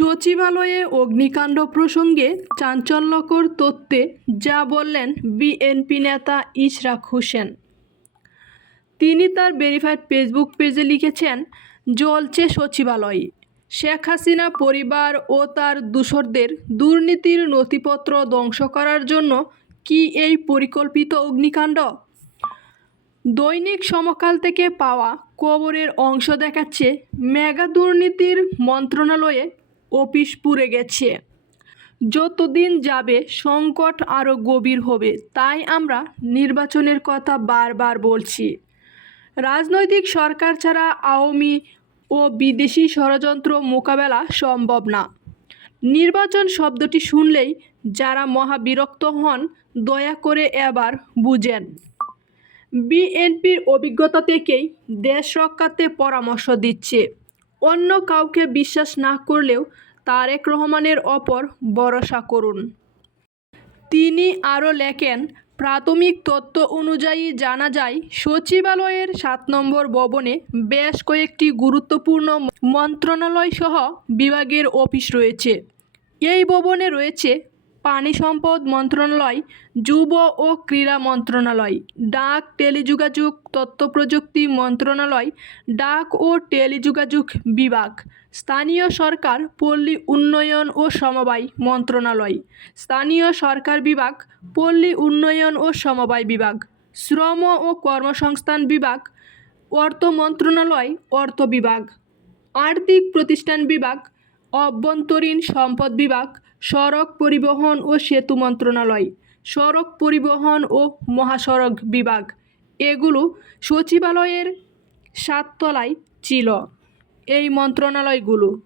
সচিবালয়ে অগ্নিকাণ্ড প্রসঙ্গে চাঞ্চল্যকর তথ্যে যা বললেন বিএনপি নেতা ইশরাক হোসেন। তিনি তার ভেরিফাইড ফেসবুক পেজে লিখেছেন, জ্বলছে সচিবালয়। শেখ হাসিনা পরিবার ও তার দূষরদের দুর্নীতির নথিপত্র ধ্বংস করার জন্য কি এই পরিকল্পিত অগ্নিকাণ্ড? দৈনিক সমকাল থেকে পাওয়া কবরের অংশ দেখাচ্ছে, মেগা দুর্নীতির মন্ত্রণালয়ে অফিস পুড়ে গেছে। যতদিন যাবে, সংকট আরও গভীর হবে, তাই আমরা নির্বাচনের কথা বারবার বলছি। রাজনৈতিক সরকার ছাড়া আওয়ামী ও বিদেশি ষড়যন্ত্র মোকাবেলা সম্ভব না। নির্বাচন শব্দটি শুনলেই যারা মহাবিরক্ত হন, দয়া করে এবার বুঝেন। বিএনপির অভিজ্ঞতা থেকেই দেশ রক্ষাতে পরামর্শ দিচ্ছে। অন্য কাউকে বিশ্বাস না করলেও তারেক রহমানের অপর ভরসা করুন। তিনি আরও লেখেন, প্রাথমিক তথ্য অনুযায়ী জানা যায়, সচিবালয়ের সাত নম্বর ভবনে বেশ কয়েকটি গুরুত্বপূর্ণ মন্ত্রণালয় সহ বিভাগের অফিস রয়েছে। এই ভবনে রয়েছে পানি সম্পদ মন্ত্রণালয়, যুব ও ক্রীড়া মন্ত্রণালয়, ডাক টেলিযোগাযোগ তথ্য প্রযুক্তি মন্ত্রণালয়, ডাক ও টেলিযোগাযোগ বিভাগ, স্থানীয় সরকার, পল্লী উন্নয়ন ও সমবায় মন্ত্রণালয়, স্থানীয় সরকার বিভাগ, পল্লী উন্নয়ন ও সমবায় বিভাগ, শ্রম ও কর্মসংস্থান বিভাগ, অর্থ মন্ত্রণালয়, অর্থ বিভাগ। আর্থিক প্রতিষ্ঠান বিভাগ অভ্যন্তরীণ সম্পদ বিভাগ, সড়ক পরিবহন ও সেতু মন্ত্রণালয়, সড়ক পরিবহন ও মহাসড়ক বিভাগ। এগুলো সচিবালয়ের সাততলায় ছিল এই মন্ত্রণালয়গুলো।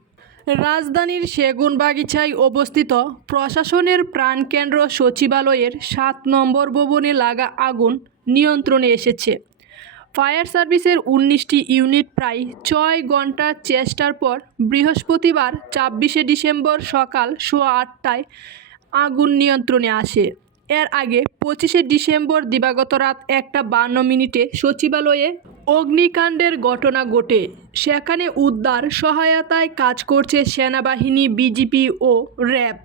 রাজধানীর সেগুনবাগিচায় অবস্থিত প্রশাসনের প্রাণকেন্দ্র সচিবালয়ের সাত নম্বর ভবনে লাগা আগুন নিয়ন্ত্রণে এসেছে। ফায়ার সার্ভিসের উনিশটি ইউনিট প্রায় ছয় ঘণ্টার চেষ্টার পর বৃহস্পতিবার ছাব্বিশে ডিসেম্বর সকাল সোয়া আটটায় আগুন নিয়ন্ত্রণে আসে। এর আগে পঁচিশে ডিসেম্বর দিবাগত রাত একটা বান্ন মিনিটে সচিবালয়ে অগ্নিকাণ্ডের ঘটনা ঘটে। সেখানে উদ্ধার সহায়তায় কাজ করছে সেনাবাহিনী, বিজিপি ও র্যাব।